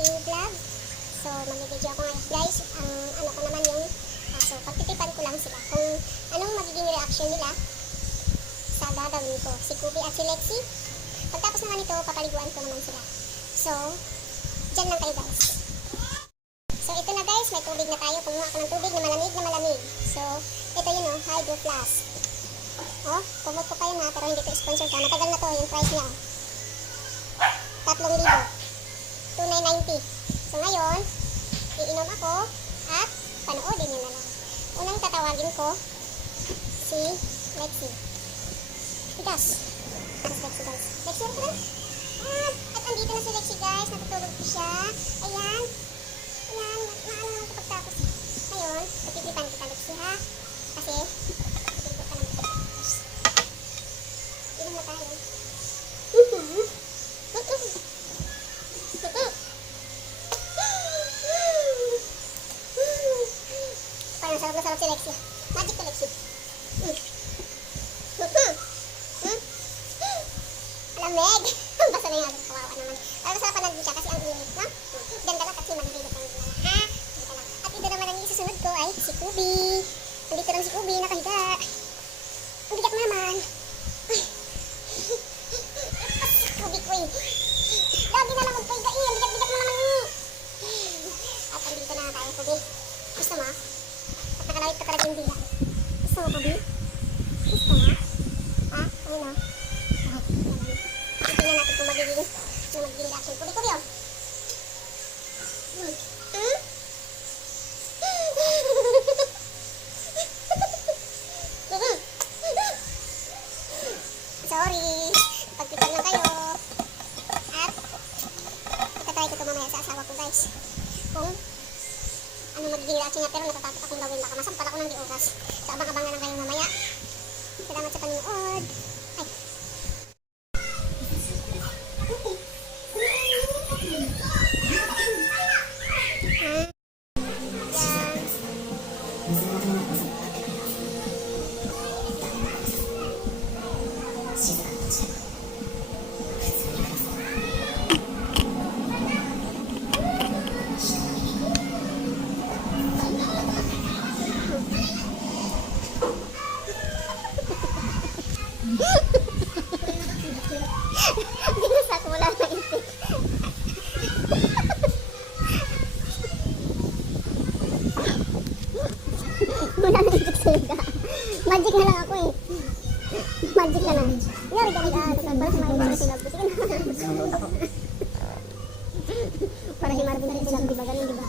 aking vlog. So, mag-video ako ngayon guys. Ang ano ko naman yung, so, pagtitipan ko lang sila kung anong magiging reaction nila sa gagawin ko. Si Kubi at si Lexi. Pagtapos naman ito, papaliguan ko naman sila. So, dyan lang kayo guys. So, ito na guys, may tubig na tayo. Kumuha ako ng tubig na malamig. So, ito yun o, Hydro Flask. Oh, kumot ko kayo na, pero hindi ito sponsor ka. Matagal na to, yung price niya. 3,000. 2,990. So, ngayon, iinom ako at panoodin nyo na lang. Unang tatawagin ko, si Lexi. Tigas. Mas Lexi guys. Lexi, ano ka na? At andito na si Lexi guys. Natutulog ko siya. Ayan. Ayan. Maano naman ito pagtapos. Ngayon, pagtitipan kita Lexi ha. Kasi, pagtitipan ka naman. Inom na tayo. Parang sarap na sarap si Lexi. Magic to Lexi. Lamig. Basta na yung agad kawawa naman. Parang masarap pa nandito siya kasi ang init, no? Ganda lang kasi magigilip ang init. Ha? Ganda lang. At ito naman ang isusunod ko ay si Kubi. Nandito lang si Kubi, nakahiga. Ang bigat mo naman. Kubi ko eh. Lagi na lang magpahiga eh. Ang bigat-bigat mo naman eh. At andito na tayo, Kubi. Gusto mo? At nakalawit ka talagang dila. Gusto mo, Kubi? Gusto mo? Ha? Ayun o. Tingnan natin kung magiging reaction. Kubi, Kubi oh. Sorry. Pagpitan lang kayo. At itatry ko ito mamaya sa asawa ko guys. Kung ano magiging reaction niya, pero natatakot akong gawin. Baka masampal ako ng di oras. So abang-abang na lang kayo mamaya. Salamat sa panonood. Ay. Binasak mo lang ng itik. Wala na itik talaga. Magic na lang ako eh. Magic na lang. Yari ka nag-aalas. Para si Marvin na sinab. Sige na. Para si Marvin na sinab. Diba? Ganun diba?